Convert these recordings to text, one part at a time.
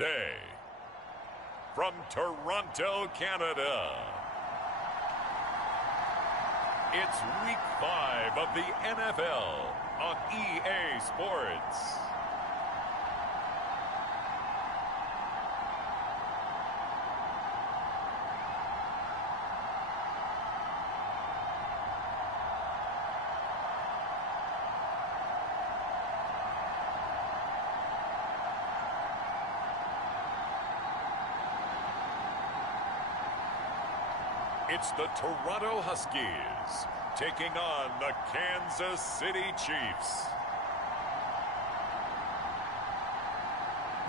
today, from Toronto, Canada, it's Week 5 of the NFL on EA Sports. It's the Toronto Huskies taking on the Kansas City Chiefs.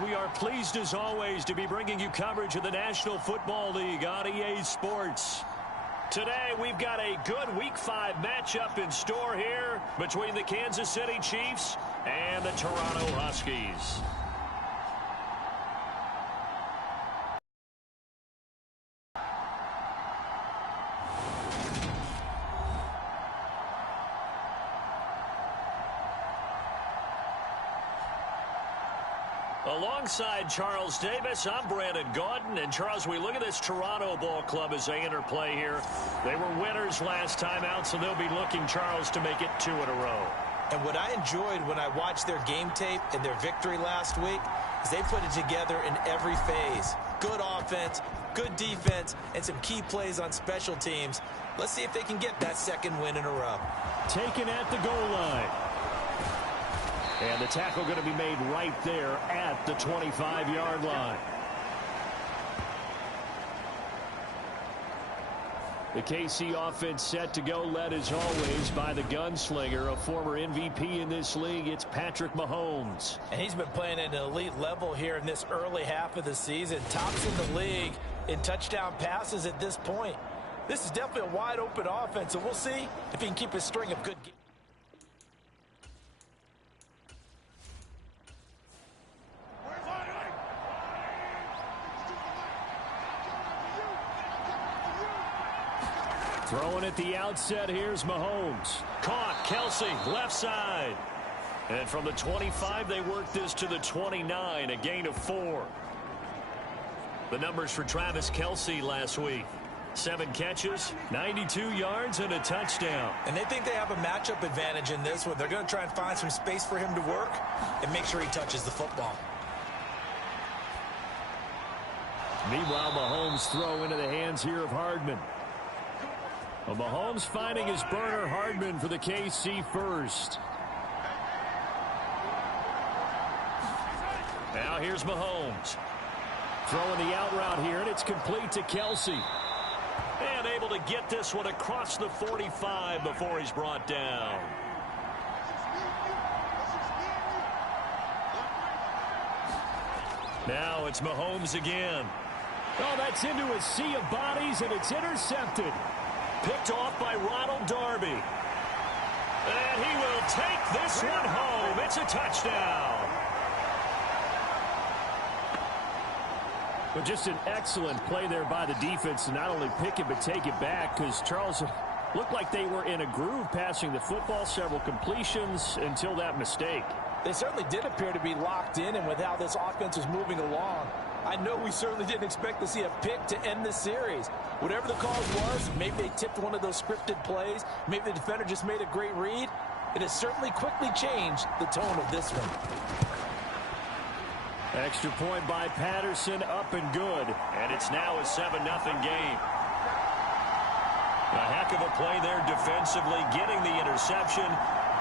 We are pleased as always to be bringing you coverage of the National Football League on EA Sports. Today we've got a good Week 5 matchup in store here between the Kansas City Chiefs and the Toronto Huskies. Alongside Charles Davis, I'm Brandon Gaudin. And Charles, we look at this Toronto ball club as they enter play here. They were winners last time out, so they'll be looking, Charles, to make it 2 in a row. And what I enjoyed when I watched their game tape and their victory last week is they put it together in every phase. Good offense, good defense, and some key plays on special teams. Let's see if they can get that second win in a row. Taken at the goal line. And the tackle going to be made right there at the 25-yard line. The KC offense set to go, led as always by the gunslinger, a former MVP in this league. It's Patrick Mahomes. And he's been playing at an elite level here in this early half of the season. Tops in the league in touchdown passes at this point. This is definitely a wide-open offense, and we'll see if he can keep his string of good games. Throwing at the outset, here's Mahomes. Caught, Kelsey, left side. And from the 25, they work this to the 29, a gain of 4. The numbers for Travis Kelsey last week. 7 catches, 92 yards, and a touchdown. And they think they have a matchup advantage in this one. They're going to try and find some space for him to work and make sure he touches the football. Meanwhile, Mahomes' throw into the hands here of Hardman. Well, Mahomes finding his burner, Hardman, for the KC first. Now here's Mahomes. Throwing the out route here, and it's complete to Kelsey. And able to get this one across the 45 before he's brought down. Now it's Mahomes again. Oh, that's into a sea of bodies, and it's intercepted. Picked off by Ronald Darby. And he will take this one home. It's a touchdown. But just an excellent play there by the defense to not only pick it but take it back, because Charles looked like they were in a groove passing the football, several completions until that mistake. They certainly did appear to be locked in, and with how this offense was moving along, I know we certainly didn't expect to see a pick to end this series. Whatever the cause was, maybe they tipped one of those scripted plays. Maybe the defender just made a great read. It has certainly quickly changed the tone of this one. Extra point by Patterson, up and good. And it's now a 7-0 game. A heck of a play there defensively, getting the interception,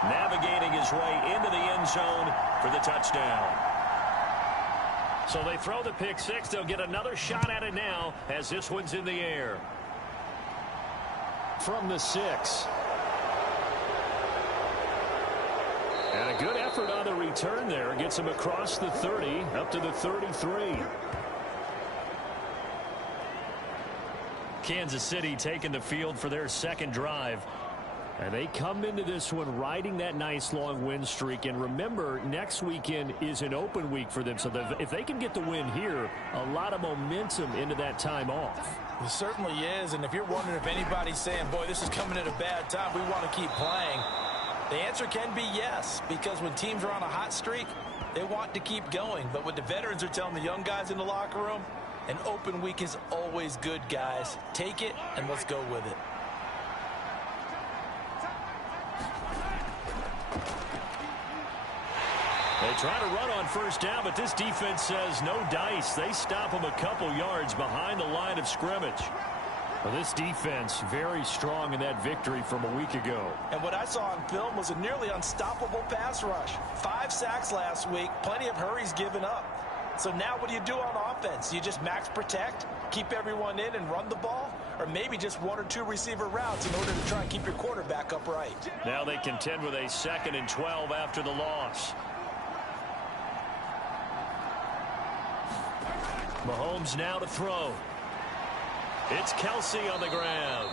navigating his way into the end zone for the touchdown. So they throw the pick six. They'll get another shot at it now as this one's in the air. From the 6. And a good effort on the return there. Gets him across the 30, up to the 33. Kansas City taking the field for their second drive. And they come into this one riding that nice long win streak. And remember, next weekend is an open week for them. So if they can get the win here, a lot of momentum into that time off. It certainly is. And if you're wondering if anybody's saying, boy, this is coming at a bad time, we want to keep playing. The answer can be yes, because when teams are on a hot streak, they want to keep going. But what the veterans are telling the young guys in the locker room, an open week is always good, guys. Take it, and let's go with it. They try to run on first down, but this defense says no dice. They stop them a couple yards behind the line of scrimmage. Well, this defense very strong in that victory from a week ago. And what I saw on film was a nearly unstoppable pass rush. 5 sacks last week, plenty of hurries given up. So now what do you do on offense? You just max protect, keep everyone in and run the ball? Or maybe just 1 or 2 receiver routes in order to try and keep your quarterback upright? Now they contend with a 2nd and 12 after the loss. Mahomes now to throw. It's Kelsey on the ground.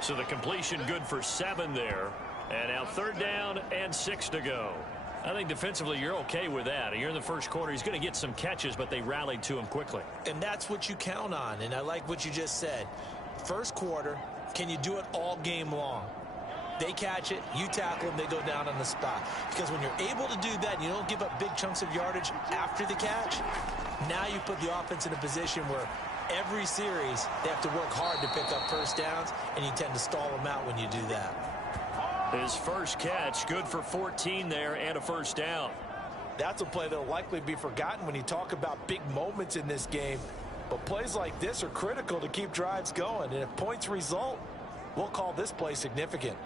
So the completion good for 7 there. And now 3rd down and 6 to go. I think defensively you're okay with that. You're in the first quarter. He's going to get some catches, but they rallied to him quickly. And that's what you count on. And I like what you just said. First quarter, can you do it all game long? They catch it, you tackle them, they go down on the spot. Because when you're able to do that and you don't give up big chunks of yardage after the catch, now you put the offense in a position where every series they have to work hard to pick up first downs, and you tend to stall them out when you do that. His first catch, good for 14 there and a first down. That's a play that will likely be forgotten when you talk about big moments in this game. But plays like this are critical to keep drives going. And if points result, we'll call this play significant.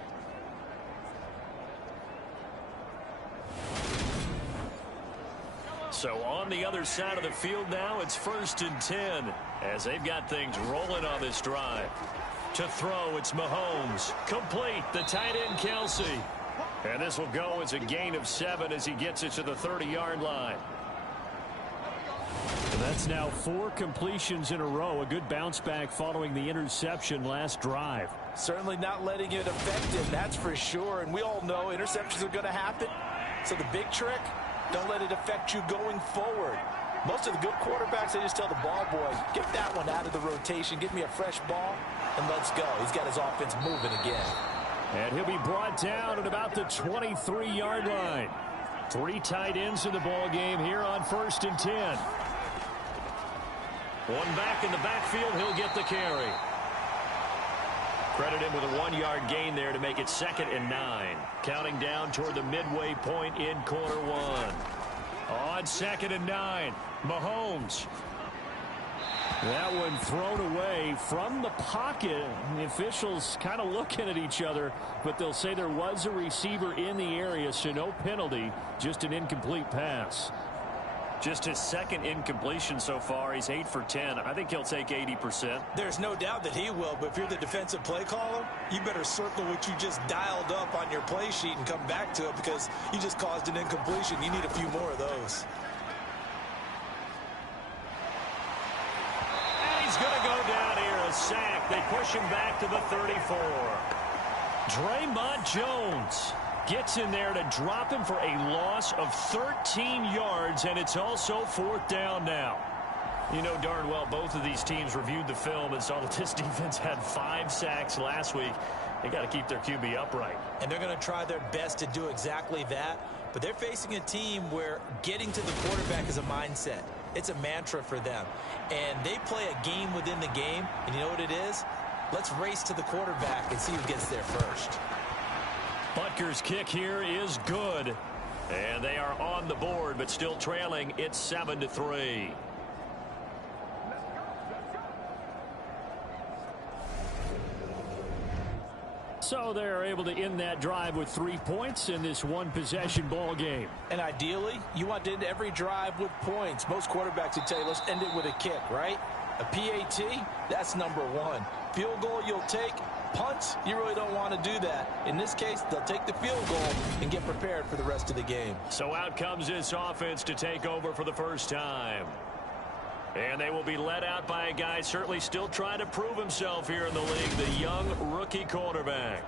So on the other side of the field now, it's 1st and 10 as they've got things rolling on this drive. To throw, it's Mahomes. Complete, the tight end Kelsey. And this will go as a gain of 7 as he gets it to the 30-yard line. That's now 4 completions in a row. A good bounce back following the interception last drive. Certainly not letting it affect him, that's for sure. And we all know interceptions are going to happen. So the big trick, don't let it affect you going forward. Most of the good quarterbacks, they just tell the ball boy, get that one out of the rotation, give me a fresh ball, and let's go. He's got his offense moving again. And he'll be brought down at about the 23-yard line. 3 tight ends in the ball game here on 1st and 10. One back in the backfield, he'll get the carry. Credit him with a 1-yard gain there to make it 2nd and 9. Counting down toward the midway point in quarter 1. On 2nd and 9, Mahomes. That one thrown away from the pocket. The officials kind of looking at each other, but they'll say there was a receiver in the area, so no penalty, just an incomplete pass. Just his 2nd incompletion so far. He's 8 for 10. I think he'll take 80%. There's no doubt that he will, but if you're the defensive play caller, you better circle what you just dialed up on your play sheet and come back to it because you just caused an incompletion. You need a few more of those. And he's going to go down here, a sack. They push him back to the 34. Draymond Jones gets in there to drop him for a loss of 13 yards, and it's also 4th down now. You know darn well both of these teams reviewed the film and saw that this defense had 5 sacks last week. They got to keep their QB upright. And they're going to try their best to do exactly that, but they're facing a team where getting to the quarterback is a mindset. It's a mantra for them. And they play a game within the game, and you know what it is? Let's race to the quarterback and see who gets there first. Butker's kick here is good. And they are on the board, but still trailing. It's 7-3. So they're able to end that drive with 3 points in this one-possession ball game. And ideally, you want to end every drive with points. Most quarterbacks would tell you, let's end it with a kick, right? A PAT, that's number 1. Field goal you'll take. Punts, you really don't want to do that. In this case, they'll take the field goal and get prepared for the rest of the game. So out comes this offense to take over for the first time. And they will be led out by a guy certainly still trying to prove himself here in the league, the young rookie quarterback.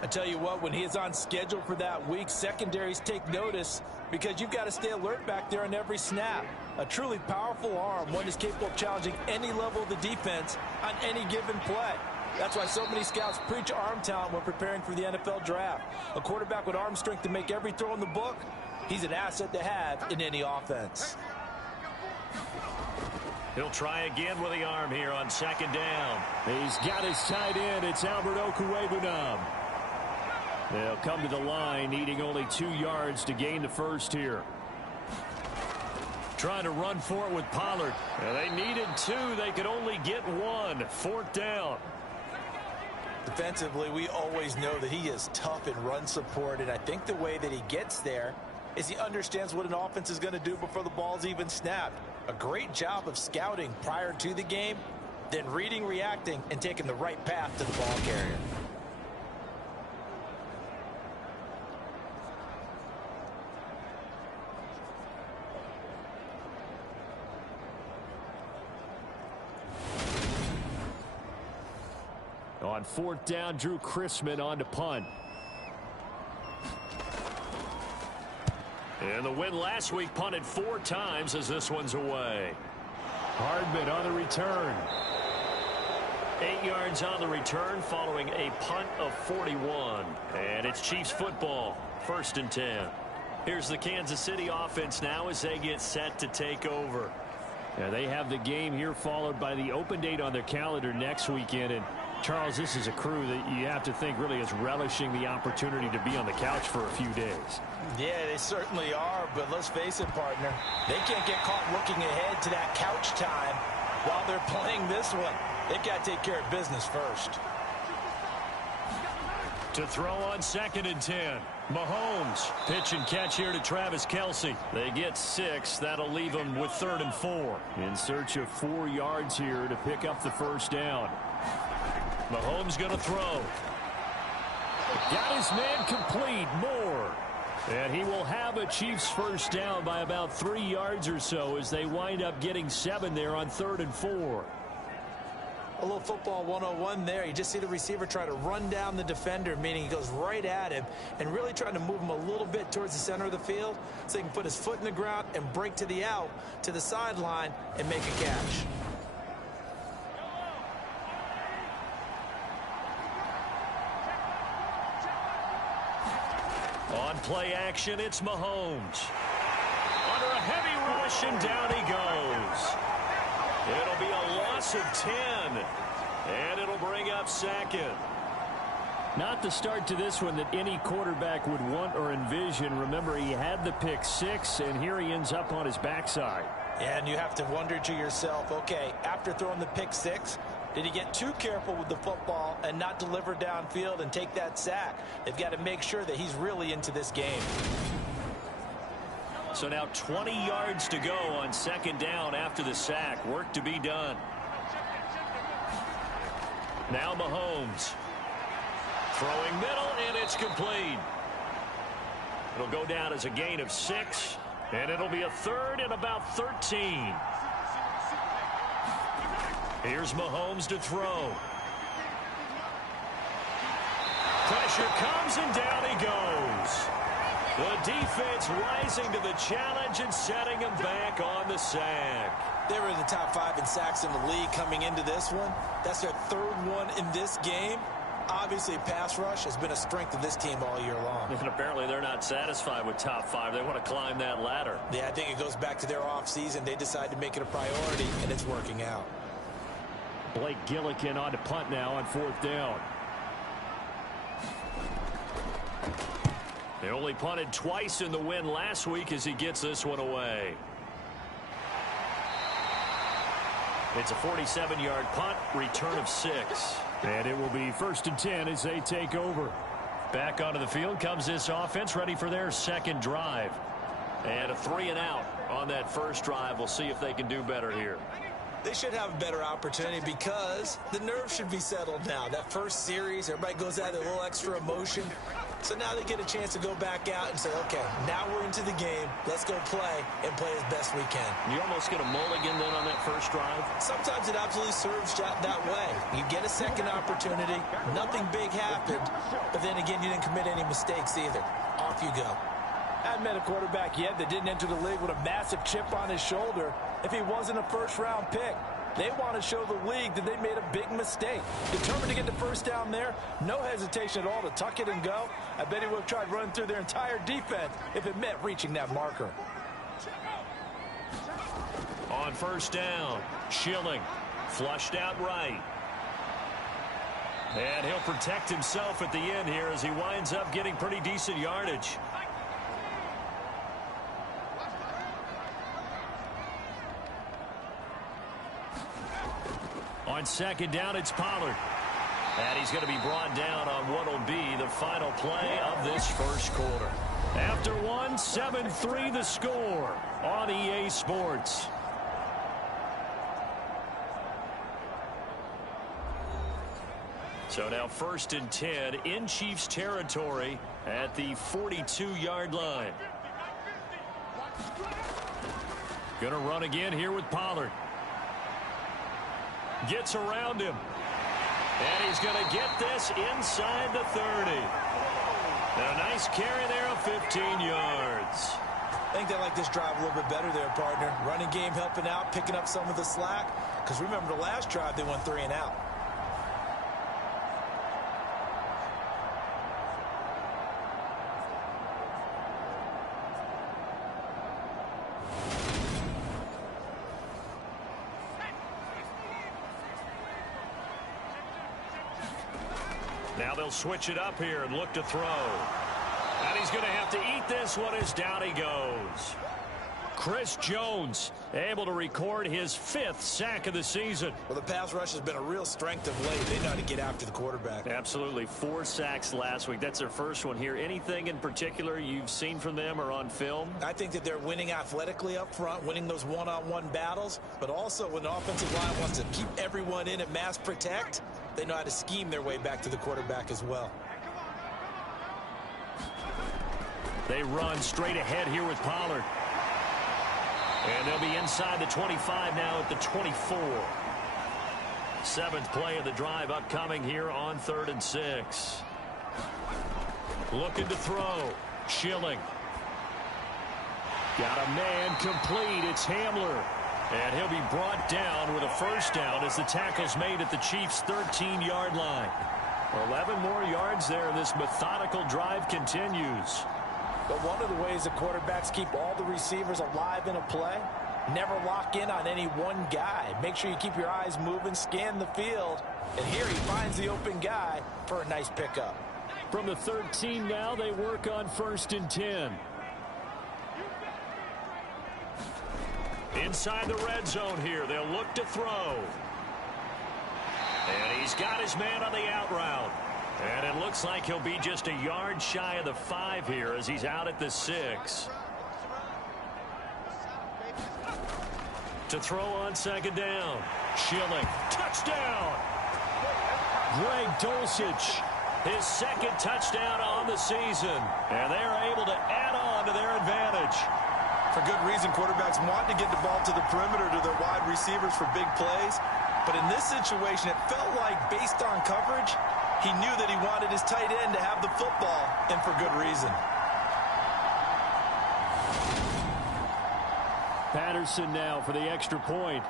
I tell you what, when he is on schedule for that week, secondaries take notice because you've got to stay alert back there on every snap. A truly powerful arm, one is capable of challenging any level of the defense on any given play. That's why so many scouts preach arm talent when preparing for the NFL draft. A quarterback with arm strength to make every throw in the book, he's an asset to have in any offense. He'll try again with the arm here on second down. He's got his tight end. It's Albert Okwuegbunam. They'll come to the line, needing only 2 yards to gain the first here. Trying to run for it with Pollard. They needed 2. They could only get 1. 4th down. Defensively, we always know that he is tough in run support, and I think the way that he gets there is he understands what an offense is going to do before the ball's even snapped. A great job of scouting prior to the game, then reading, reacting, and taking the right path to the ball carrier. On 4th down, Drew Chrisman on to punt. And the win last week, punted 4 times as this one's away. Hardman on the return. 8 yards on the return following a punt of 41. And it's Chiefs football, 1st and 10. Here's the Kansas City offense now as they get set to take over. Yeah, they have the game here followed by the open date on their calendar next weekend. And Charles, this is a crew that you have to think really is relishing the opportunity to be on the couch for a few days. Yeah, they certainly are, but let's face it, partner. They can't get caught looking ahead to that couch time while they're playing this one. They've got to take care of business first. To throw on 2nd and 10. Mahomes, pitch and catch here to Travis Kelce. They get 6. That'll leave them with 3rd and 4. In search of 4 yards here to pick up the first down. Mahomes going to throw. Got his man complete. Moore. And he will have a Chiefs first down by about 3 yards or so as they wind up getting 7 there on 3rd and 4. A little football 101 there. You just see the receiver try to run down the defender, meaning he goes right at him and really trying to move him a little bit towards the center of the field so he can put his foot in the ground and break to the out, to the sideline, and make a catch. On play action, it's Mahomes. Under a heavy rush, and down he goes. It'll be a loss of 10, and it'll bring up 2nd. Not the start to this one that any quarterback would want or envision. Remember, he had the pick 6, and here he ends up on his backside. And you have to wonder to yourself, okay, after throwing the pick 6, did he get too careful with the football and not deliver downfield and take that sack? They've got to make sure that he's really into this game. So now 20 yards to go on 2nd down after the sack. Work to be done. Now Mahomes. Throwing middle, and it's complete. It'll go down as a gain of 6, and it'll be a 3rd and about 13. Here's Mahomes to throw. Pressure comes, and down he goes. The defense rising to the challenge and setting him back on the sack. They were in the top 5 in sacks in the league coming into this one. That's their 3rd one in this game. Obviously, pass rush has been a strength of this team all year long. And apparently they're not satisfied with top 5. They want to climb that ladder. Yeah, I think it goes back to their offseason. They decided to make it a priority, and it's working out. Blake Gillikin on to punt now on 4th down. They only punted twice in the win last week as he gets this one away. It's a 47-yard punt, return of 6. And it will be 1st and 10 as they take over. Back onto the field comes this offense, ready for their 2nd drive. And a 3 and out on that first drive. We'll see if they can do better here. They should have a better opportunity because the nerves should be settled now. That first series, everybody goes out with a little extra emotion. So now they get a chance to go back out and say, okay, now we're into the game. Let's go play and play as best we can. You almost get a mulligan then on that first drive? Sometimes it absolutely serves that way. You get a second opportunity. Nothing big happened. But then again, you didn't commit any mistakes either. Off you go. I haven't met a quarterback yet that didn't enter the league with a massive chip on his shoulder if he wasn't a first-round pick. They want to show the league that they made a big mistake. Determined to get the first down there. No hesitation at all to tuck it and go. I bet he would have tried running through their entire defense if it meant reaching that marker. On first down, Schilling flushed out right. And he'll protect himself at the end here as he winds up getting pretty decent yardage. On second down, it's Pollard. And he's going to be brought down on what will be the final play of this first quarter. After one, 7-3 the score on EA Sports. So now 1st and 10 in Chiefs territory at the 42-yard line. Gonna run again here with Pollard. Gets around him. And he's gonna get this inside the 30. And a nice carry there of 15 yards. I think they like this drive a little bit better there, partner. Running game helping out, picking up some of the slack. Because remember the last drive, they went 3 and out. Now they'll switch it up here and look to throw. And he's going to have to eat this one as down he goes. Chris Jones able to record his 5th sack of the season. Well, the pass rush has been a real strength of late. They know how to get after the quarterback. Absolutely. 4 sacks last week. That's their first one here. Anything in particular you've seen from them or on film? I think that they're winning athletically up front, winning those one-on-one battles, but also when the offensive line wants to keep everyone in and mass protect, they know how to scheme their way back to the quarterback as well. They run straight ahead here with Pollard. And they'll be inside the 25 now at the 24. 7th play of the drive upcoming here on 3rd and 6. Looking to throw. Schilling. Got a man complete. It's Hamler. And he'll be brought down with a first down as the tackle's made at the Chiefs' 13-yard line. 11 more yards there. This methodical drive continues. But one of the ways the quarterbacks keep all the receivers alive in a play, never lock in on any one guy. Make sure you keep your eyes moving, scan the field. And here he finds the open guy for a nice pickup. From the 13 now, they work on 1st and 10. Inside the red zone here, they'll look to throw. And he's got his man on the out route. And it looks like he'll be just a yard shy of the 5 here as he's out at the 6. To throw on 2nd down. Schilling. Touchdown! Greg Dulcich. His 2nd touchdown on the season. And they're able to add on to their advantage. For good reason, quarterbacks want to get the ball to the perimeter to their wide receivers for big plays. But in this situation, it felt like based on coverage, he knew that he wanted his tight end to have the football, and for good reason. Patterson now for the extra point.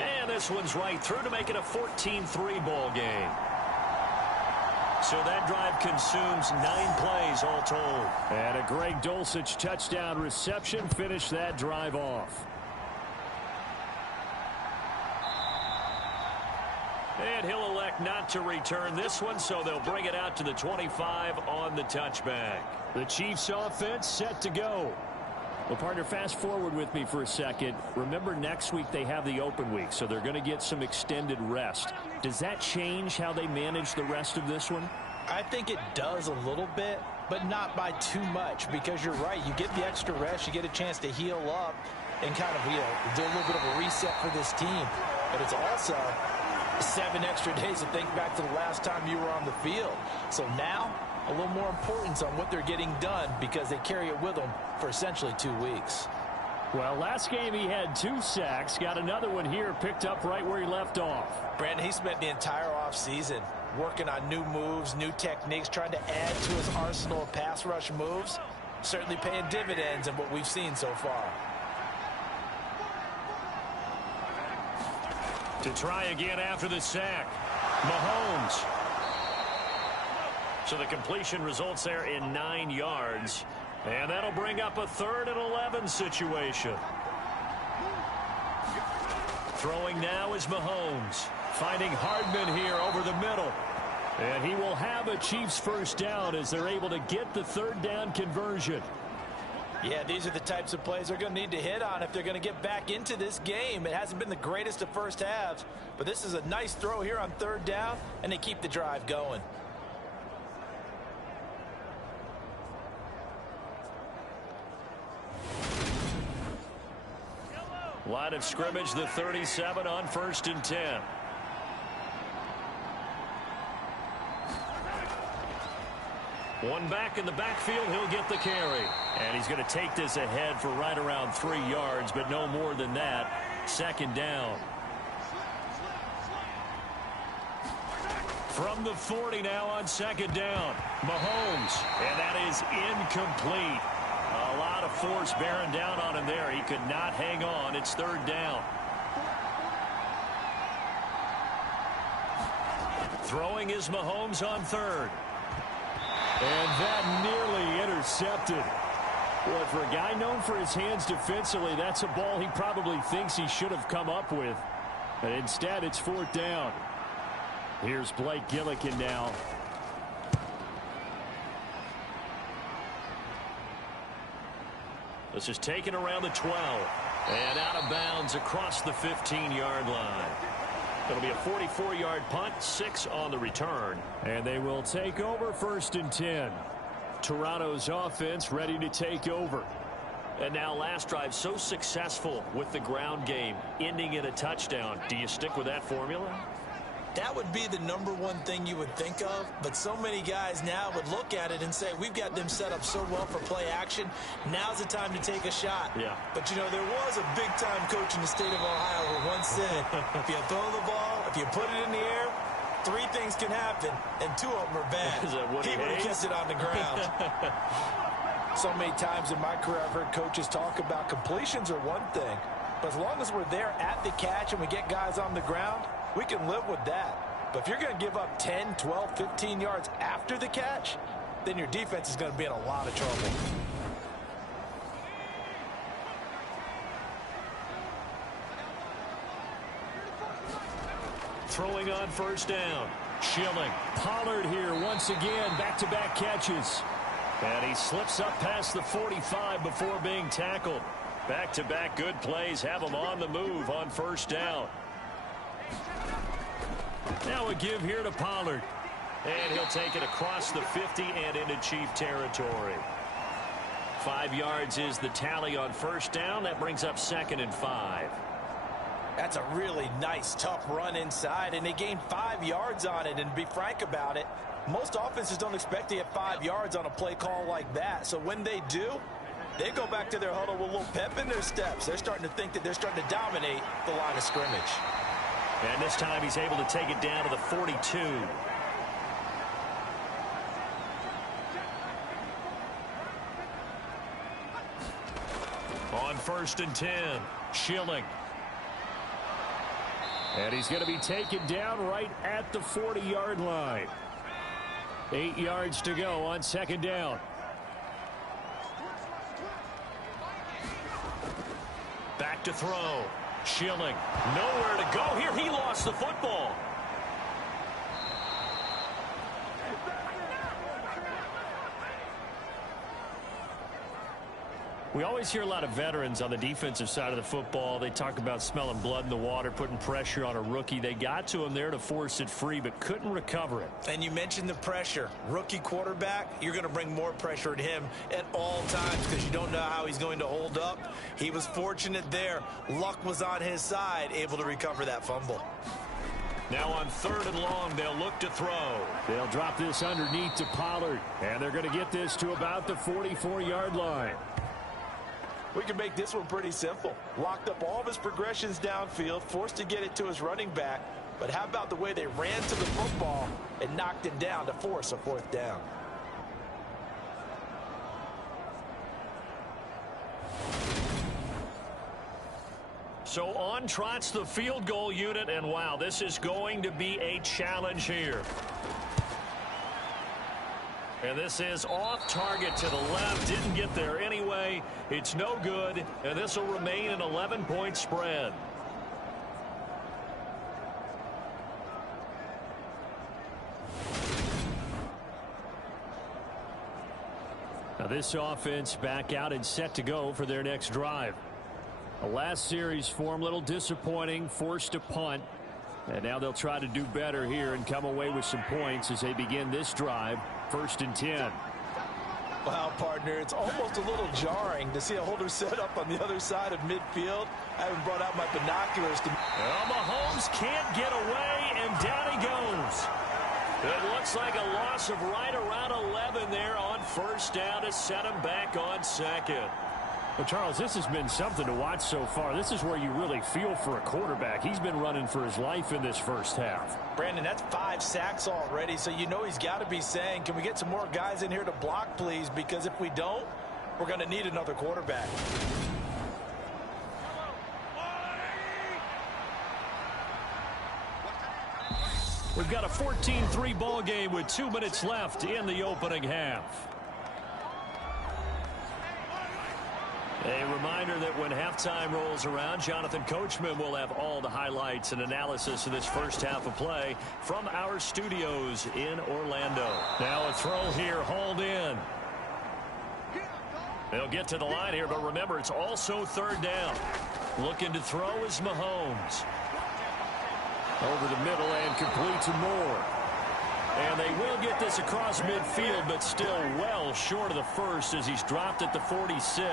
And this one's right through to make it a 14-3 ball game. So that drive consumes 9 plays all told. And a Greg Dulcich touchdown reception finished that drive off. And he'll elect not to return this one, so they'll bring it out to the 25 on the touchback. The Chiefs offense set to go. Well, partner, fast forward with me for a second. Remember, next week they have the open week, so they're going to get some extended rest. Does that change how they manage the rest of this one? I think it does a little bit, but not by too much, because you're right. You get the extra rest, you get a chance to heal up and kind of, do a little bit of a reset for this team. But it's also 7 extra days to think back to the last time you were on the field. So now, a little more importance on what they're getting done because they carry it with them for essentially 2 weeks. Well, last game he had 2 sacks. Got another one here picked up right where he left off. Brandon, he spent the entire offseason working on new moves, new techniques, trying to add to his arsenal of pass rush moves. certainly paying dividends in what we've seen so far. To try again after the sack, Mahomes. So the completion results there in 9 yards. And that'll bring up a 3rd and 11 situation. Throwing now is Mahomes. Finding Hardman here over the middle. And he will have a Chiefs first down as they're able to get the 3rd down conversion. Yeah, these are the types of plays they're going to need to hit on if they're going to get back into this game. It hasn't been the greatest of first halves, but this is a nice throw here on 3rd down, and they keep the drive going. Line of scrimmage, the 37 on 1st and 10. One back in the backfield, he'll get the carry. And he's going to take this ahead for right around 3 yards, but no more than that. 2nd down. From the 40 now on 2nd down. Mahomes, and that is incomplete. A lot of force bearing down on him there. He could not hang on. It's 3rd down. Throwing is Mahomes on 3rd. And that nearly intercepted. Well, for a guy known for his hands defensively, that's a ball he probably thinks he should have come up with. But instead, it's 4th down. Here's Blake Gillikin now. This is taken around the 12. And out of bounds across the 15-yard line. It'll be a 44-yard punt, 6 on the return. And they will take over 1st and 10. Toronto's offense ready to take over. And now last drive so successful with the ground game, ending in a touchdown. Do you stick with that formula? That would be the #1 thing you would think of, but so many guys now would look at it and say, we've got them set up so well for play action. Now's the time to take a shot. Yeah. But, you know, there was a big-time coach in the state of Ohio who once said, if you throw the ball, if you put it in the air, 3 things can happen, and 2 of them are bad. Is that Woody He would have kept it on the ground. So many times in my career I've heard coaches talk about completions are one thing, but as long as we're there at the catch and we get guys on the ground, we can live with that. But if you're going to give up 10, 12, 15 yards after the catch, then your defense is going to be in a lot of trouble. Throwing on 1st down. Schilling. Pollard here once again. Back-to-back catches. And he slips up past the 45 before being tackled. Back-to-back good plays have him on the move on 1st down. Now a give here to Pollard. And he'll take it across the 50 and into Chief territory. 5 yards is the tally on 1st down. That brings up 2nd and 5. That's a really nice, tough run inside, and they gained 5 yards on it. And to be frank about it, most offenses don't expect to get 5 yards on a play call like that. So when they do, they go back to their huddle with a little pep in their steps. They're starting to think that they're starting to dominate the line of scrimmage. And this time he's able to take it down to the 42. On 1st and 10, Schilling. And he's going to be taken down right at the 40-yard line. 8 yards to go on 2nd down. Back to throw. Schilling. Nowhere to go here. He lost the football. We always hear a lot of veterans on the defensive side of the football. They talk about smelling blood in the water, putting pressure on a rookie. They got to him there to force it free, but couldn't recover it. And you mentioned the pressure. Rookie quarterback, you're going to bring more pressure at him at all times because you don't know how he's going to hold up. He was fortunate there. Luck was on his side, able to recover that fumble. Now on 3rd and long, they'll look to throw. They'll drop this underneath to Pollard, and they're going to get this to about the 44-yard line. We can make this one pretty simple. Locked up all of his progressions downfield, forced to get it to his running back. But how about the way they ran to the football and knocked it down to force a 4th down? So on trots the field goal unit, and wow, this is going to be a challenge here. And this is off target to the left. Didn't get there anyway. It's no good, and this will remain an 11-point spread. Now this offense back out and set to go for their next drive. The last series form a little disappointing, forced a punt. And now they'll try to do better here and come away with some points as they begin this drive. 1st and 10. Wow, partner, it's almost a little jarring to see a holder set up on the other side of midfield. I haven't brought out my binoculars to... Well, Mahomes can't get away, and down he goes. It looks like a loss of right around 11 there on 1st down to set him back on 2nd. Well, Charles, this has been something to watch so far. This is where you really feel for a quarterback. He's been running for his life in this first half. Brandon, that's 5 sacks already, so you know he's got to be saying, can we get some more guys in here to block, please? Because if we don't, we're going to need another quarterback. We've got a 14-3 ball game with 2 minutes left in the opening half. A reminder that when halftime rolls around, Jonathan Coachman will have all the highlights and analysis of this first half of play from our studios in Orlando. Now a throw here, hauled in. They'll get to the line here, but remember, it's also 3rd down. Looking to throw is Mahomes. Over the middle and complete to Moore. And they will get this across midfield, but still well short of the first as he's dropped at the 46.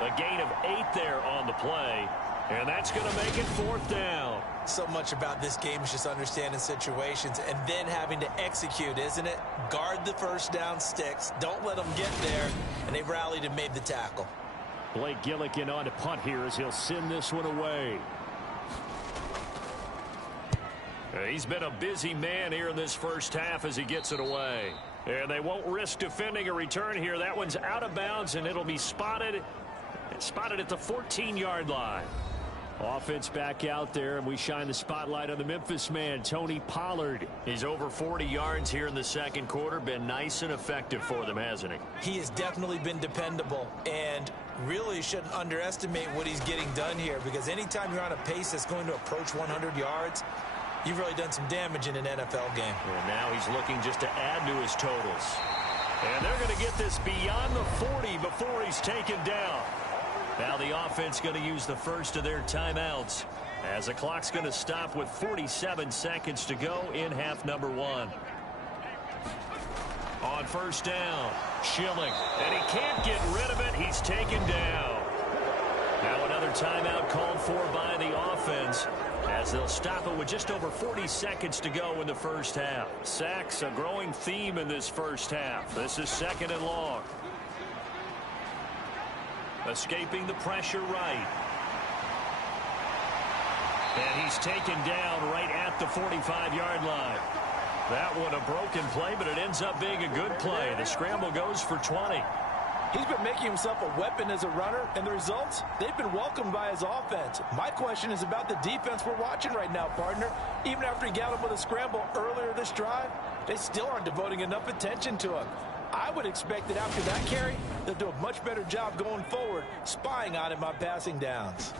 A gain of 8 there on the play. And that's going to make it 4th down. So much about this game is just understanding situations and then having to execute, isn't it? Guard the 1st down sticks. Don't let them get there. And they rallied and made the tackle. Blake Gillikin on to punt here as he'll send this one away. He's been a busy man here in this first half as he gets it away. And they won't risk defending a return here. That one's out of bounds, and it'll be spotted at the 14-yard line. Offense back out there, and we shine the spotlight on the Memphis man, Tony Pollard. He's over 40 yards here in the 2nd quarter. Been nice and effective for them, hasn't he? He has definitely been dependable, and really shouldn't underestimate what he's getting done here, because anytime you're on a pace that's going to approach 100 yards, you've really done some damage in an NFL game. And now he's looking just to add to his totals. And they're going to get this beyond the 40 before he's taken down. Now the offense going to use the first of their timeouts as the clock's going to stop with 47 seconds to go in half number 1. On 1st down, Schilling. And he can't get rid of it. He's taken down. Now another timeout called for by the offense as they'll stop it with just over 40 seconds to go in the first half. Sacks, a growing theme in this first half. This is 2nd and long. Escaping the pressure right. And he's taken down right at the 45-yard line. That one a broken play, but it ends up being a good play. The scramble goes for 20. He's been making himself a weapon as a runner, and the results, they've been welcomed by his offense. My question is about the defense we're watching right now, partner. Even after he got him with a scramble earlier this drive, they still aren't devoting enough attention to him. I would expect that after that carry, they'll do a much better job going forward, spying on him on passing downs.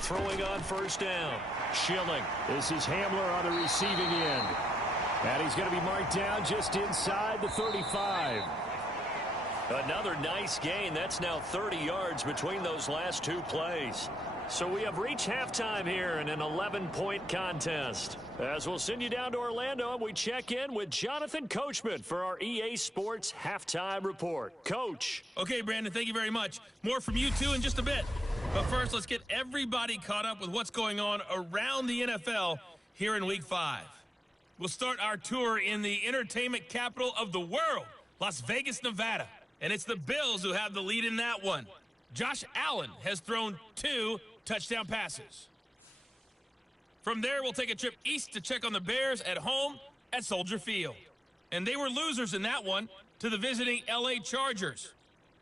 Throwing on 1st down, Schilling. This is Hamler on the receiving end. And he's going to be marked down just inside the 35. Another nice gain. That's now 30 yards between those last 2 plays. So we have reached halftime here in an 11-point contest. As we'll send you down to Orlando, and we check in with Jonathan Coachman for our EA Sports Halftime Report. Coach. Okay, Brandon, thank you very much. More from you two in just a bit. But first, let's get everybody caught up with what's going on around the NFL here in Week 5. We'll start our tour in the entertainment capital of the world, Las Vegas, Nevada. And it's the Bills who have the lead in that one. Josh Allen has thrown 2 touchdown passes. From there, we'll take a trip east to check on the Bears at home at Soldier Field. And they were losers in that one to the visiting LA Chargers.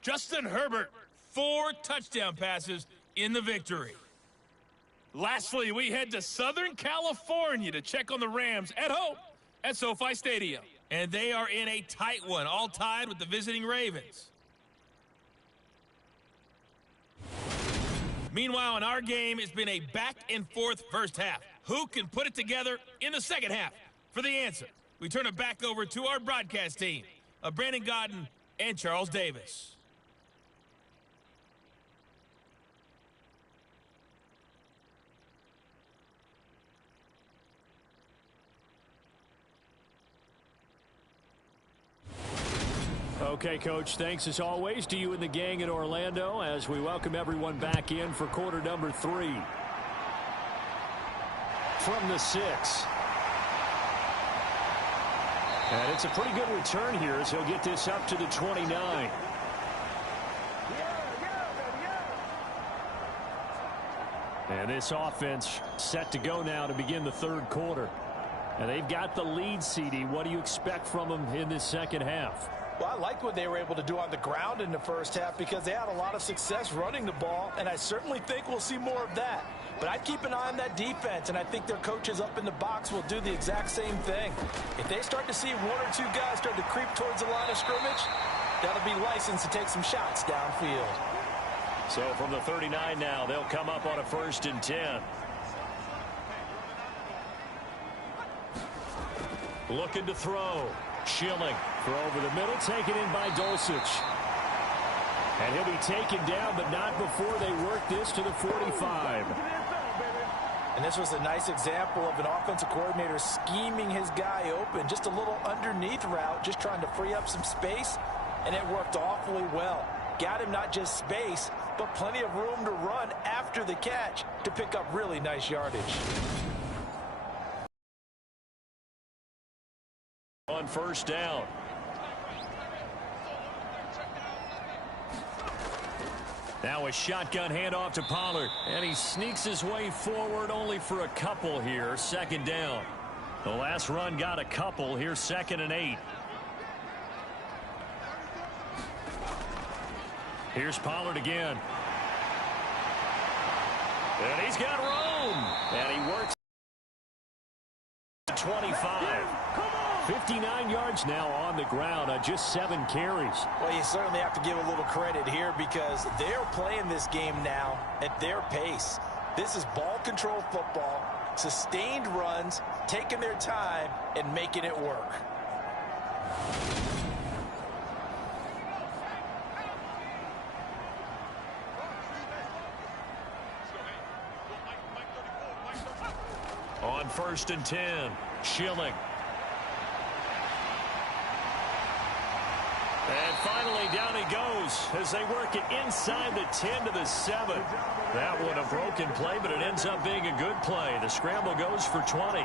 Justin Herbert, 4 touchdown passes in the victory. Lastly, we head to Southern California to check on the Rams at home at SoFi Stadium. And they are in a tight one, all tied with the visiting Ravens. Meanwhile, in our game, it's been a back-and-forth first half. Who can put it together in the second half? For the answer, we turn it back over to our broadcast team of Brandon Gaudin and Charles Davis. Okay, Coach, thanks as always to you and the gang in Orlando as we welcome everyone back in for quarter number 3. From the 6. And it's a pretty good return here as he'll get this up to the 29. And this offense set to go now to begin the third quarter. And they've got the lead, CD. What do you expect from them in this second half? Well, I like what they were able to do on the ground in the first half because they had a lot of success running the ball, and I certainly think we'll see more of that. But I'd keep an eye on that defense, and I think their coaches up in the box will do the exact same thing. If they start to see one or two guys start to creep towards the line of scrimmage, that'll be licensed to take some shots downfield. So from the 39 now, they'll come up on a 1st and 10. Looking to throw. Schilling. Throw over the middle, taken in by Dulcich. And he'll be taken down, but not before they work this to the 45. And this was a nice example of an offensive coordinator scheming his guy open. Just a little underneath route, just trying to free up some space, and it worked awfully well. Got him not just space, but plenty of room to run after the catch to pick up really nice yardage. On 1st down. Now a shotgun handoff to Pollard. And he sneaks his way forward only for a couple here. 2nd down. The last run got a couple. Here's 2nd and 8. Here's Pollard again. And he's got room. And he works 25. 59 yards now on the ground on just 7 carries. Well, you certainly have to give a little credit here because they're playing this game now at their pace. This is ball control football, sustained runs, taking their time, and making it work. On 1st and 10, Schilling. And finally, down he goes as they work it inside the 10 to the 7. That one a broken play, but it ends up being a good play. The scramble goes for 20.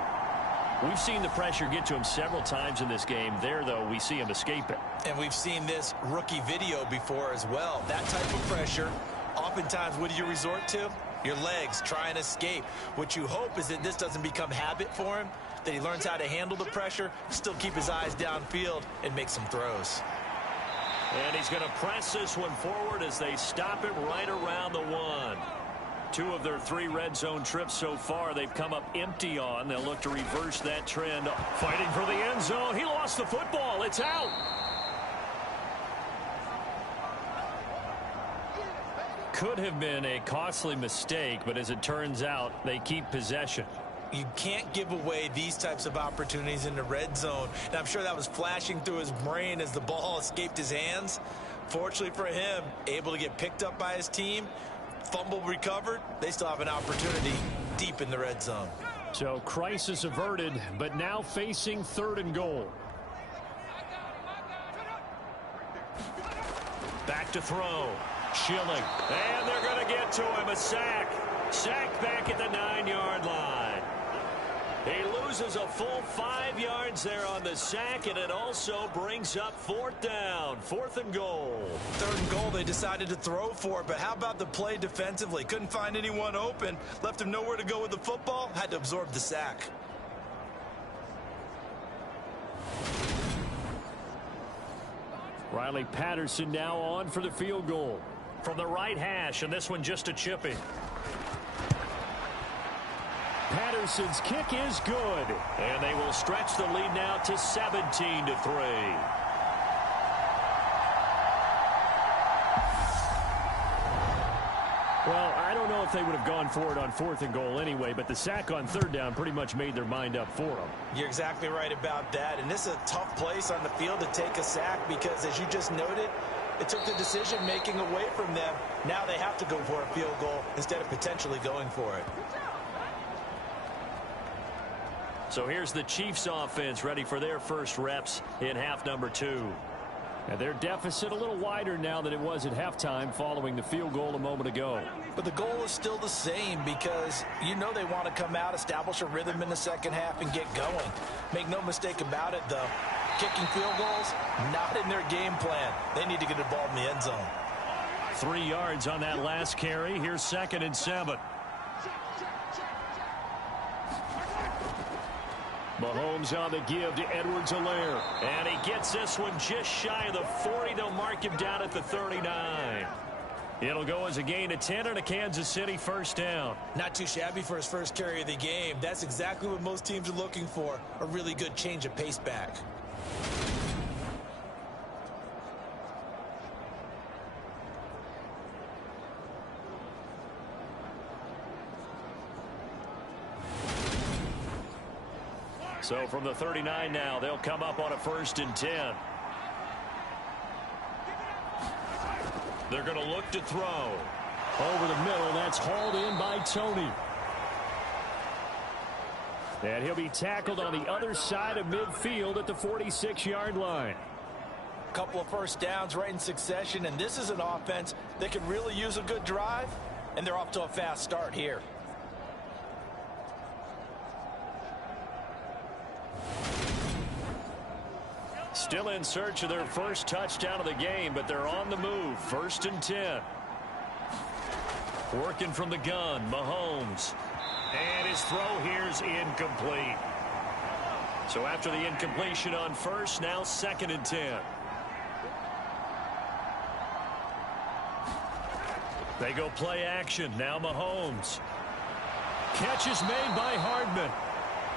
We've seen the pressure get to him several times in this game. There, though, we see him escape it. And we've seen this rookie video before as well. That type of pressure, oftentimes, what do you resort to? Your legs, try and escape. What you hope is that this doesn't become habit for him, that he learns how to handle the pressure, still keep his eyes downfield, and make some throws. And he's going to press this one forward as they stop it right around the 1. 2 of their 3 red zone trips so far they've come up empty on. They'll look to reverse that trend. Fighting for the end zone. He lost the football. It's out. Could have been a costly mistake, but as it turns out, they keep possession. You can't give away these types of opportunities in the red zone. And I'm sure that was flashing through his brain as the ball escaped his hands. Fortunately for him, able to get picked up by his team, fumble recovered. They still have an opportunity deep in the red zone. So crisis averted, but now facing 3rd and goal. Back to throw. Schilling. And they're going to get to him. A sack. Sack back at the 9-yard line. He loses a full 5 yards there on the sack, and it also brings up 4th down. 4th and goal. 3rd and goal, they decided to throw for it, but how about the play defensively? Couldn't find anyone open, left him nowhere to go with the football, had to absorb the sack. Riley Patterson now on for the field goal. From the right hash, and this one just a chipping. Patterson's kick is good. And they will stretch the lead now to 17-3. Well, I don't know if they would have gone for it on 4th and goal anyway, but the sack on 3rd down pretty much made their mind up for them. You're exactly right about that. And this is a tough place on the field to take a sack because, as you just noted, it took the decision-making away from them. Now they have to go for a field goal instead of potentially going for it. So here's the Chiefs offense ready for their first reps in half number 2. And their deficit a little wider now than it was at halftime following the field goal a moment ago. But the goal is still the same because you know they want to come out, establish a rhythm in the second half, and get going. Make no mistake about it, though. Kicking field goals, not in their game plan. They need to get the ball in the end zone. 3 yards on that last carry. Here's 2nd and 7. Mahomes on the give to Edwards-Helaire. And he gets this one just shy of the 40. They'll mark him down at the 39. It'll go as a gain of 10 and a Kansas City first down. Not too shabby for his first carry of the game. That's exactly what most teams are looking for. A really good change of pace back. So from the 39 now, they'll come up on a 1st and 10. They're going to look to throw. Over the middle, that's hauled in by Tony. And he'll be tackled on the other side of midfield at the 46-yard line. A couple of first downs right in succession, and this is an offense that could really use a good drive, and they're off to a fast start here. Still in search of their first touchdown of the game, but they're on the move. 1st and 10. Working from the gun, Mahomes. And his throw here's incomplete. So after the incompletion on 1st, now 2nd and 10. They go play action. Now Mahomes. Catch is made by Hardman.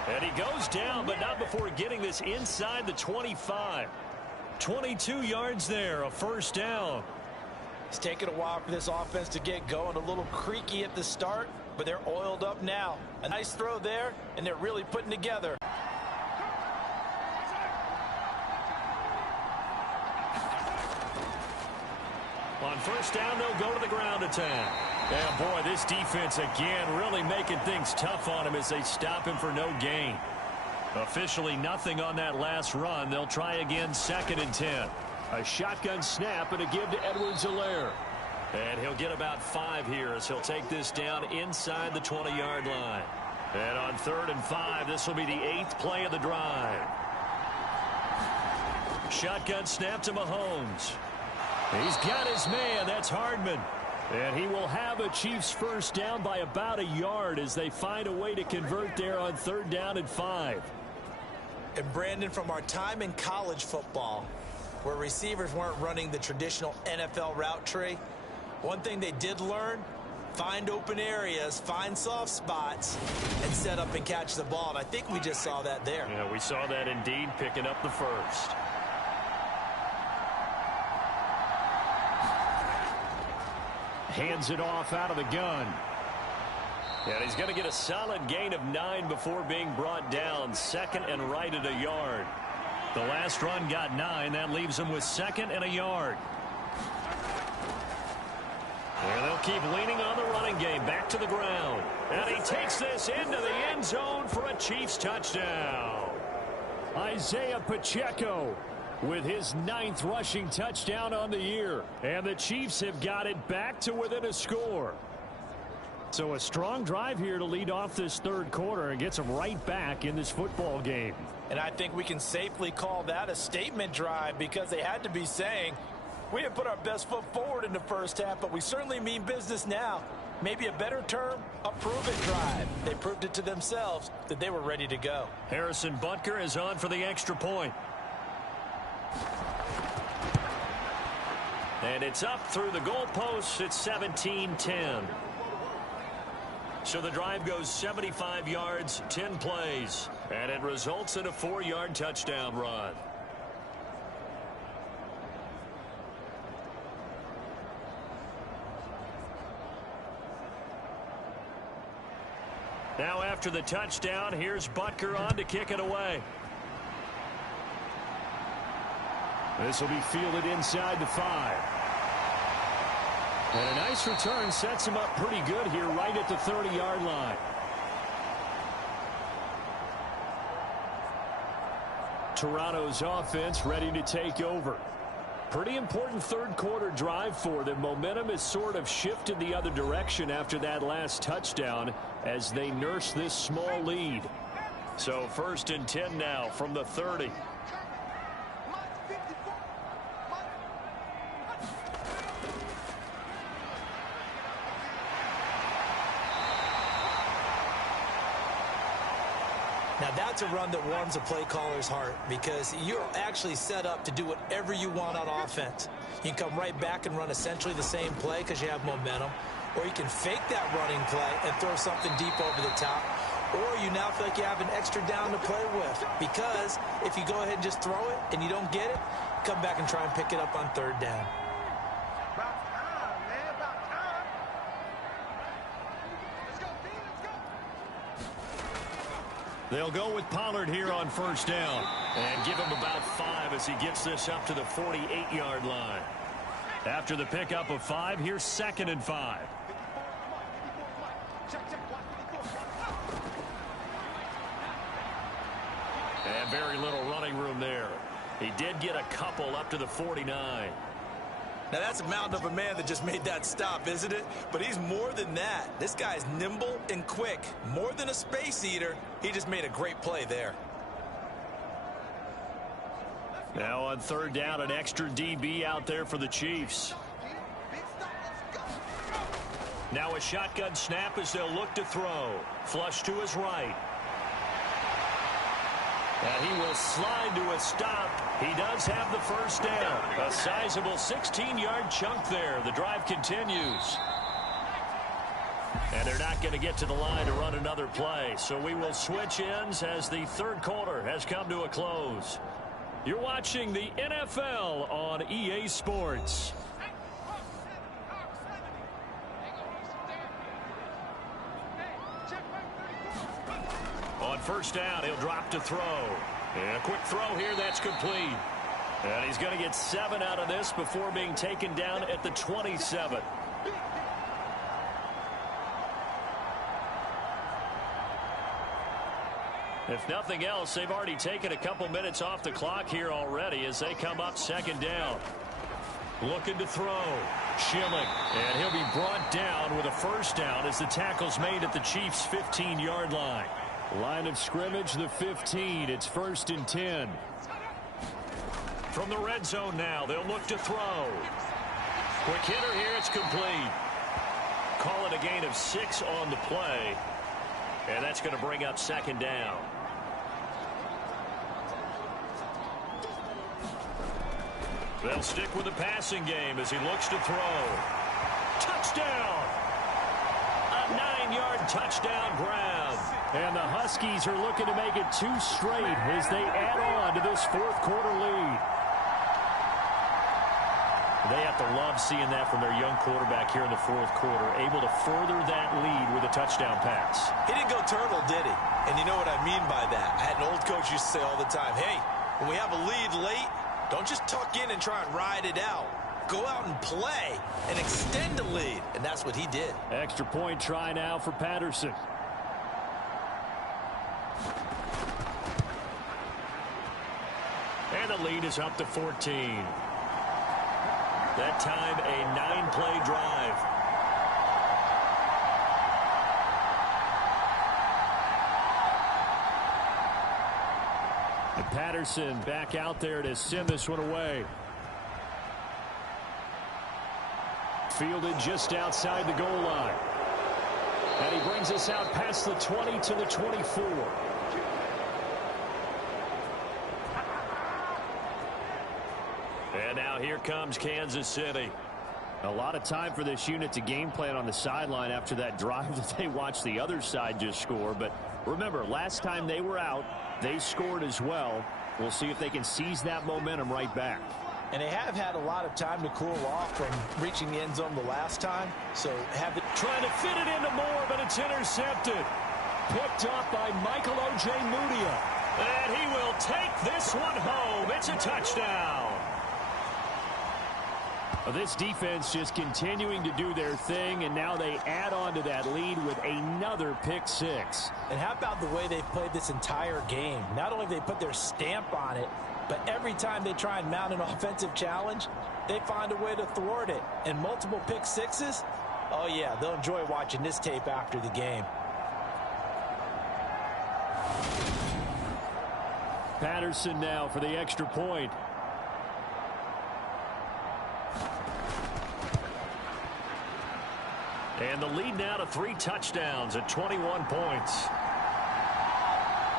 And he goes down, but not before getting this inside the 25. 22 yards there, a first down. It's taken a while for this offense to get going. A little creaky at the start, but they're oiled up now. A nice throw there, and they're really putting together. On 1st down, they'll go to the ground attack. And boy, this defense again really making things tough on him as they stop him for no gain. Officially nothing on that last run. They'll try again 2nd and 10. A shotgun snap and a give to Edwards-Helaire. And he'll get about 5 here as he'll take this down inside the 20-yard line. And on 3rd and 5, this will be the 8th play of the drive. Shotgun snap to Mahomes. He's got his man. That's Hardman. And he will have a Chiefs first down by about a yard as they find a way to convert there on 3rd down and 5. And Brandon, from our time in college football, where receivers weren't running the traditional NFL route tree, one thing they did learn, find open areas, find soft spots, and set up and catch the ball. And I think we just saw that there. Yeah, we saw that indeed, picking up the first. Hands it off out of the gun. And he's going to get a solid gain of 9 before being brought down. 2nd and right at a yard. The last run got 9. That leaves him with 2nd and a yard. And they'll keep leaning on the running game. Back to the ground. And he takes this into the end zone for a Chiefs touchdown. Isaiah Pacheco with his 9th rushing touchdown on the year. And the Chiefs have got it back to within a score. So a strong drive here to lead off this 3rd quarter and gets them right back in this football game. And I think we can safely call that a statement drive because they had to be saying, we have put our best foot forward in the first half, but we certainly mean business now. Maybe a better term, a prove-it drive. They proved it to themselves that they were ready to go. Harrison Butker is on for the extra point. And it's up through the goalposts. It's 17-10. So the drive goes 75 yards, 10 plays, and it results in a 4-yard touchdown run. Now after the touchdown, here's Butker on to kick it away. This will be fielded inside the 5. And a nice return sets him up pretty good here right at the 30-yard line. Toronto's offense ready to take over. Pretty important third-quarter drive for them. Momentum has sort of shifted the other direction after that last touchdown as they nurse this small lead. So 1st and 10 now from the 30. Now that's a run that warms a play caller's heart because you're actually set up to do whatever you want on offense. You can come right back and run essentially the same play because you have momentum, or you can fake that running play and throw something deep over the top, or you now feel like you have an extra down to play with because if you go ahead and just throw it and you don't get it, come back and try and pick it up on 3rd down. They'll go with Pollard here on 1st down and give him about 5 as he gets this up to the 48-yard line. After the pickup of 5, here's 2nd and 5. And very little running room there. He did get a couple up to the 49. Now that's a mountain of a man that just made that stop, isn't it? But he's more than that. This guy's nimble and quick. More than a space eater. He just made a great play there. Now on 3rd down, an extra DB out there for the Chiefs. Now a shotgun snap as they'll look to throw. Flush to his right. And he will slide to a stop. He does have the 1st down. A sizable 16-yard chunk there. The drive continues. And they're not going to get to the line to run another play. So we will switch ends as the 3rd quarter has come to a close. You're watching the NFL on EA Sports. On 1st down, he'll drop to throw. And a quick throw here, that's complete. And he's going to get 7 out of this before being taken down at the 27. If nothing else, they've already taken a couple minutes off the clock here already as they come up 2nd down. Looking to throw. Schilling. And he'll be brought down with a 1st down as the tackle's made at the Chiefs' 15-yard line. Line of scrimmage, the 15. It's 1st and 10. From the red zone now, they'll look to throw. Quick hitter here, it's complete. Call it a gain of 6 on the play. And that's going to bring up 2nd down. They'll stick with the passing game as he looks to throw. Touchdown! A 9-yard touchdown grab. And the Huskies are looking to make it 2 straight as they add on to this 4th quarter lead. They have to love seeing that from their young quarterback here in the 4th quarter, able to further that lead with a touchdown pass. He didn't go turtle, did he? And you know what I mean by that. I had an old coach used to say all the time, hey, when we have a lead late, don't just tuck in and try and ride it out. Go out and play and extend the lead. And that's what he did. Extra point try now for Patterson. And the lead is up to 14. That time, a 9-play drive. And Patterson back out there to send this one away. Fielded just outside the goal line. And he brings us out past the 20 to the 24. And now here comes Kansas City. A lot of time for this unit to game plan on the sideline after that drive that they watched the other side just score. But remember, last time they were out, they scored as well. We'll see if they can seize that momentum right back. And they have had a lot of time to cool off from reaching the end zone the last time. So have it trying to fit it into Moore, but it's intercepted. Picked up by Michael O.J. Mudia. And he will take this one home. It's a touchdown. This defense just continuing to do their thing, and now they add on to that lead with another pick six. And how about the way they've played this entire game? Not only have they put their stamp on it, but every time they try and mount an offensive challenge, they find a way to thwart it. And multiple pick sixes? Oh, yeah, they'll enjoy watching this tape after the game. Patterson now for the extra point. And the lead now to 3 touchdowns at 21 points.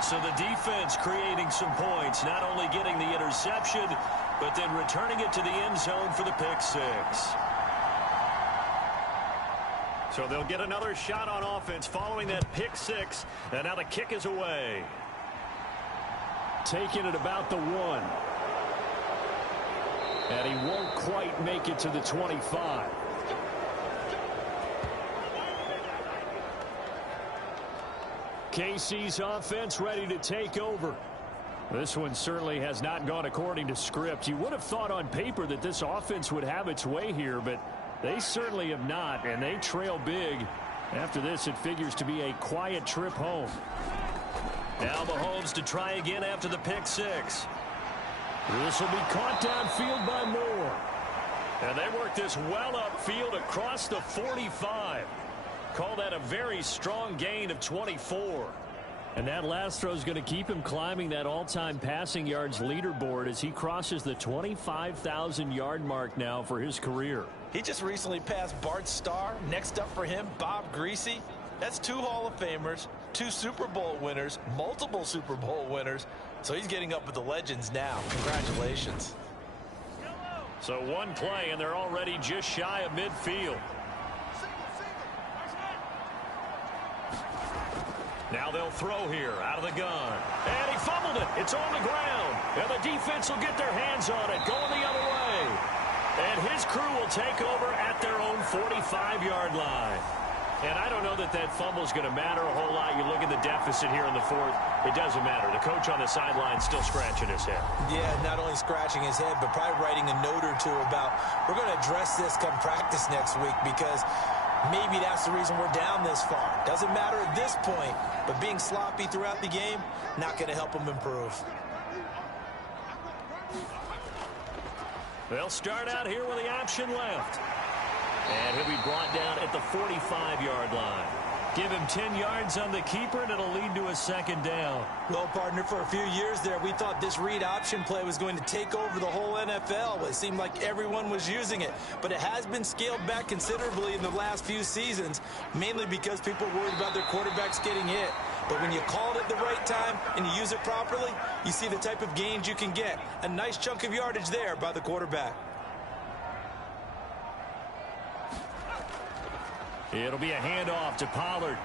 So the defense creating some points, not only getting the interception, but then returning it to the end zone for the pick six. So they'll get another shot on offense following that pick six, and now the kick is away. Taking it about the 1. And he won't quite make it to the 25. KC's offense ready to take over. This one certainly has not gone according to script. You would have thought on paper that this offense would have its way here, but they certainly have not, and they trail big. After this, it figures to be a quiet trip home. Now Mahomes to try again after the pick six. This will be caught downfield by Moore. And they work this well upfield across the 45. Call that a very strong gain of 24. And that last throw is going to keep him climbing that all-time passing yards leaderboard as he crosses the 25,000-yard mark now for his career. He just recently passed Bart Starr. Next up for him, Bob Greasy. That's 2 Hall of Famers, 2 Super Bowl winners, multiple Super Bowl winners. So he's getting up with the legends now. Congratulations. So one play, and they're already just shy of midfield. Now they'll throw here out of the gun. And he fumbled it. It's on the ground. And the defense will get their hands on it, going the other way. And his crew will take over at their own 45-yard line. And I don't know that that fumble is going to matter a whole lot. You look at the deficit here in the 4th. It doesn't matter. The coach on the sideline still scratching his head. Yeah, not only scratching his head, but probably writing a note or two about we're going to address this come practice next week because maybe that's the reason we're down this far. Doesn't matter at this point, but being sloppy throughout the game, not going to help them improve. They'll start out here with the option left. And he'll be brought down at the 45-yard line. Give him 10 yards on the keeper, and it'll lead to a second down. Well, partner, for a few years there, we thought this read option play was going to take over the whole NFL. It seemed like everyone was using it. But it has been scaled back considerably in the last few seasons, mainly because people are worried about their quarterbacks getting hit. But when you call it at the right time and you use it properly, you see the type of gains you can get. A nice chunk of yardage there by the quarterback. It'll be a handoff to Pollard.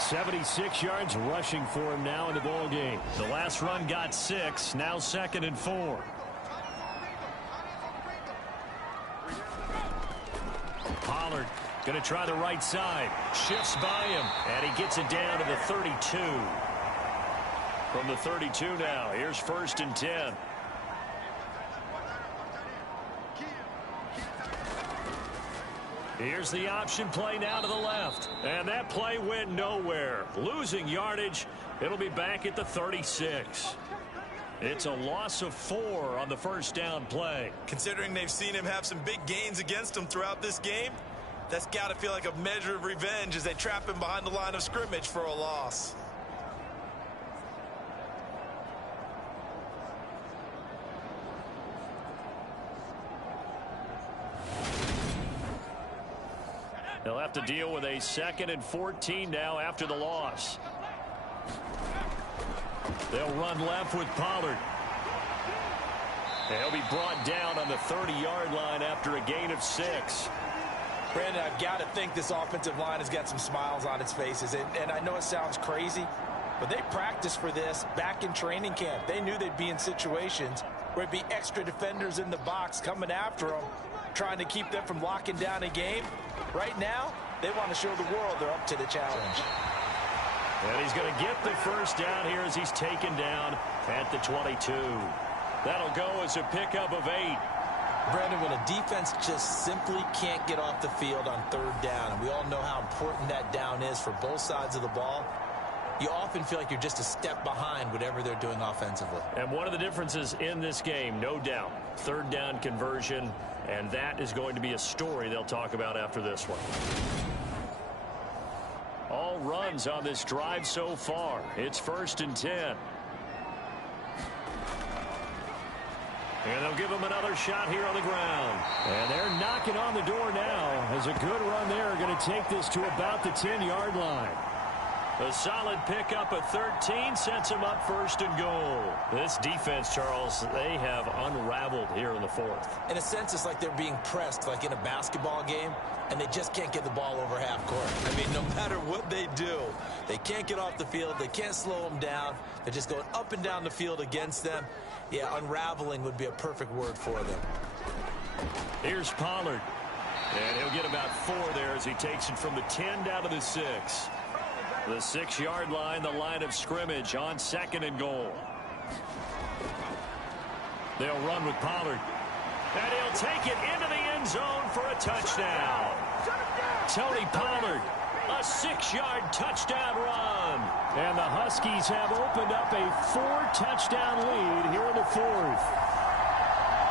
76 yards rushing for him now in the ball game. The last run got 6. Now 2nd and 4. Pollard going to try the right side. Shifts by him. And he gets it down to the 32. From the 32 now. Here's 1st and 10. Here's the option play now to the left. And that play went nowhere. Losing yardage. It'll be back at the 36. It's a loss of 4 on the first down play. Considering they've seen him have some big gains against him throughout this game, that's got to feel like a measure of revenge as they trap him behind the line of scrimmage for a loss. They'll have to deal with a 2nd and 14 now after the loss. They'll run left with Pollard. And he'll be brought down on the 30-yard line after a gain of 6. Brandon, I've got to think this offensive line has got some smiles on its faces. And I know it sounds crazy, but they practiced for this back in training camp. They knew they'd be in situations where it'd be extra defenders in the box coming after them, trying to keep them from locking down a game. Right now, they want to show the world they're up to the challenge. And he's going to get the first down here as he's taken down at the 22. That'll go as a pickup of 8. Brandon, when a defense just simply can't get off the field on 3rd down, and we all know how important that down is for both sides of the ball, you often feel like you're just a step behind whatever they're doing offensively. And one of the differences in this game, no doubt, 3rd down conversion, and that is going to be a story they'll talk about after this one. All runs on this drive so far. It's 1st and 10. And they'll give him another shot here on the ground. And they're knocking on the door now as a good run there going to take this to about the 10-yard line. A solid pickup of 13 sets him up 1st and goal. This defense, Charles, they have unraveled here in the 4th. In a sense, it's like they're being pressed like in a basketball game, and they just can't get the ball over half court. I mean, no matter what they do, they can't get off the field. They can't slow them down. They're just going up and down the field against them. Yeah, unraveling would be a perfect word for them. Here's Pollard. And he'll get about 4 there as he takes it from the 10 down to the 6. The 6-yard line, the line of scrimmage on 2nd and goal. They'll run with Pollard. And he'll take it into the end zone for a touchdown. Tony Pollard, a 6-yard touchdown run. And the Huskies have opened up a 4-touchdown lead here in the 4th.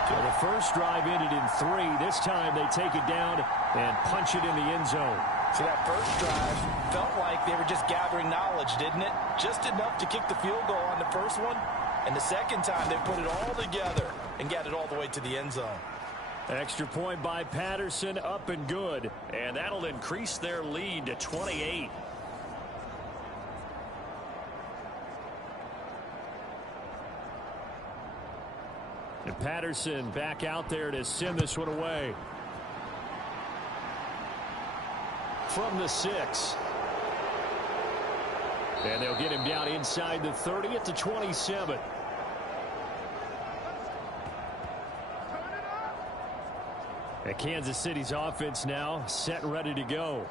So the first drive ended in 3. This time they take it down and punch it in the end zone. So that first drive felt like they were just gathering knowledge, didn't it? Just enough to kick the field goal on the first one. And the second time they put it all together and got it all the way to the end zone. Extra point by Patterson, up and good. And that'll increase their lead to 28. And Patterson back out there to send this one away. From the 6. And they'll get him down inside the 30 at the 27. And Kansas City's offense now set and ready to go.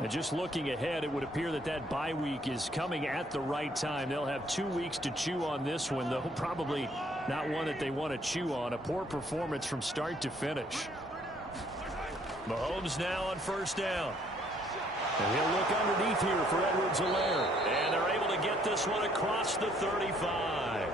And just looking ahead, it would appear that that bye week is coming at the right time. They'll have 2 weeks to chew on this one, though probably not one that they want to chew on. A poor performance from start to finish. Mahomes now on 1st down. And he'll look underneath here for Edwards-Helaire. And they're able to get this one across the 35.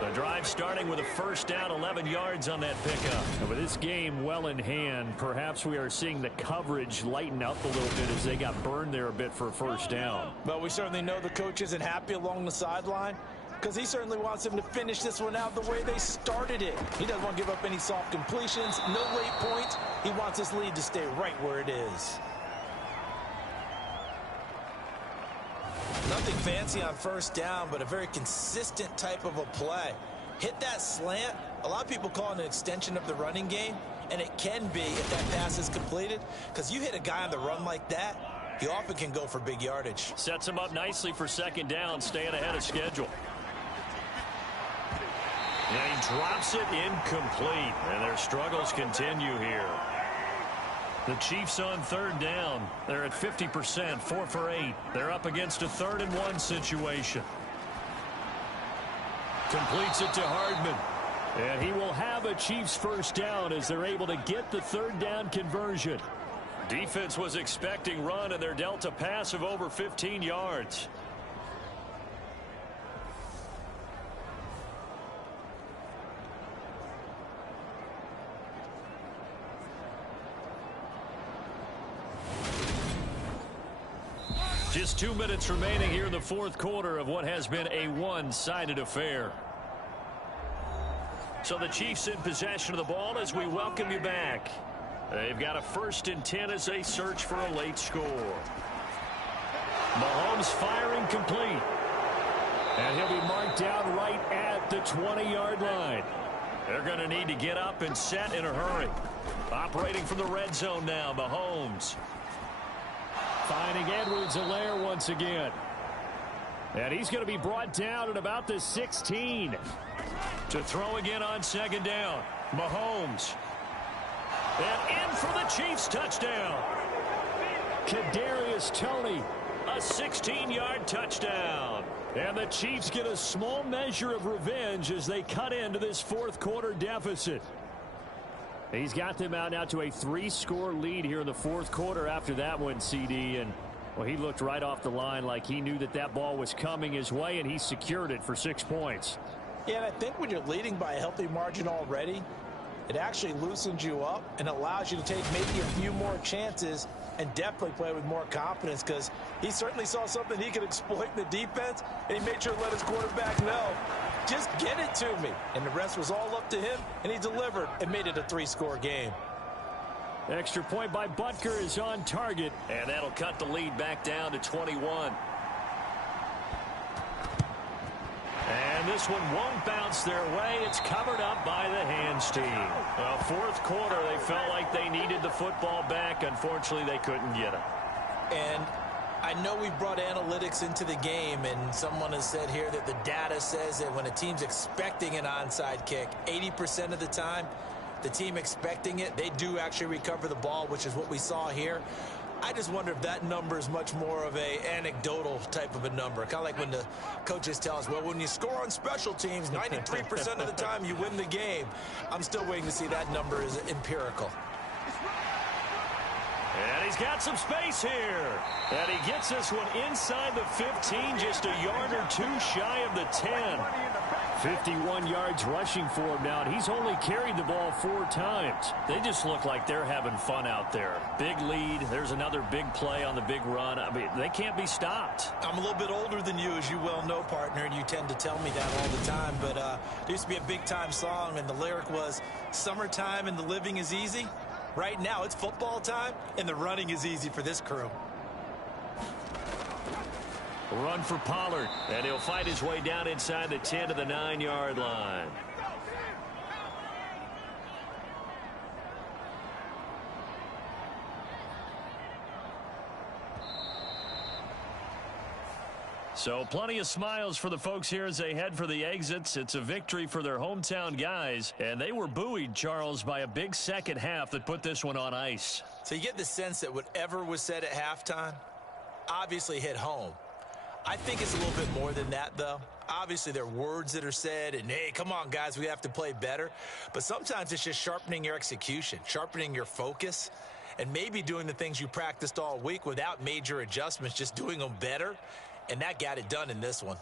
The drive starting with a 1st down, 11 yards on that pickup. And with this game well in hand, perhaps we are seeing the coverage lighten up a little bit as they got burned there a bit for a 1st down. Well, we certainly know the coach isn't happy along the sideline because he certainly wants them to finish this one out the way they started it. He doesn't want to give up any soft completions, no late points. He wants this lead to stay right where it is. Nothing fancy on 1st down, but a very consistent type of a play. Hit that slant. A lot of people call it an extension of the running game, and it can be if that pass is completed, because you hit a guy on the run like that, he often can go for big yardage. Sets him up nicely for 2nd down, staying ahead of schedule. And he drops it incomplete, and their struggles continue here. The Chiefs on 3rd down. They're at 50%, 4 for 8. They're up against a 3rd and 1 situation. Completes it to Hardman. And he will have a Chiefs 1st down as they're able to get the 3rd down conversion. Defense was expecting run, and they're dealt a pass of over 15 yards. Just 2 minutes remaining here in the 4th quarter of what has been a one-sided affair. So the Chiefs in possession of the ball as we welcome you back. They've got a 1st and 10 as they search for a late score. Mahomes firing complete. And he'll be marked down right at the 20-yard line. They're going to need to get up and set in a hurry. Operating from the red zone now, Mahomes. Finding Edwards-Helaire once again. And he's going to be brought down at about the 16. To throw again on second down. Mahomes. And in for the Chiefs touchdown. Kadarius Toney, a 16-yard touchdown. And the Chiefs get a small measure of revenge as they cut into this fourth quarter deficit. He's got them out now to a 3-score lead here in the fourth quarter after that one, CD. And, well, he looked right off the line like he knew that that ball was coming his way, and he secured it for 6 points. Yeah, and I think when you're leading by a healthy margin already, it actually loosens you up and allows you to take maybe a few more chances and definitely play with more confidence, because he certainly saw something he could exploit in the defense, and he made sure to let his quarterback know, just get it to me. And the rest was all up to him, and he delivered and made it a 3-score game. Extra point by Butker is on target, and that'll cut the lead back down to 21. And this one won't bounce their way. It's covered up by the hands team. Fourth quarter, they felt like they needed the football back. Unfortunately, they couldn't get it. And I know we brought analytics into the game, and someone has said here that the data says that when a team's expecting an onside kick, 80% of the time, the team expecting it, they do actually recover the ball, which is what we saw here. I just wonder if that number is much more of a anecdotal type of a number. Kind of like when the coaches tell us, well, when you score on special teams, 93% of the time you win the game. I'm still waiting to see that number is empirical. And he's got some space here. And he gets this one inside the 15, just a yard or two shy of the 10. 51 yards rushing for him now, and he's only carried the ball 4 times. They just look like they're having fun out there. Big lead. There's another big play on the big run. I mean, they can't be stopped. I'm a little bit older than you, as you well know, partner, and you tend to tell me that all the time. But there used to be a big-time song, and the lyric was, summertime and the living is easy. Right now, it's football time, and the running is easy for this crew. Run for Pollard, and he'll fight his way down inside the 10 to the 9-yard line. So plenty of smiles for the folks here as they head for the exits. It's a victory for their hometown guys, and they were buoyed, Charles, by a big second half that put this one on ice. So you get the sense that whatever was said at halftime obviously hit home. I think it's a little bit more than that, though. Obviously, there are words that are said, and, hey, come on, guys, we have to play better. But sometimes it's just sharpening your execution, sharpening your focus, and maybe doing the things you practiced all week without major adjustments, just doing them better. And that got it done in this one.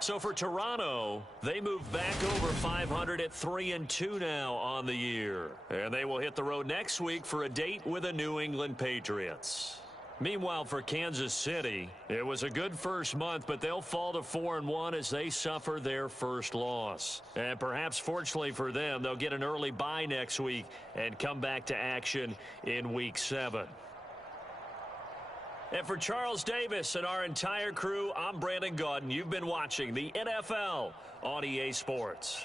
So for Toronto, they move back over 500 at 3-2 now on the year. And they will hit the road next week for a date with the New England Patriots. Meanwhile, for Kansas City, it was a good first month, but they'll fall to 4-1 as they suffer their first loss. And perhaps fortunately for them, they'll get an early bye next week and come back to action in Week 7. And for Charles Davis and our entire crew, I'm Brandon Gaudin. You've been watching the NFL on EA Sports.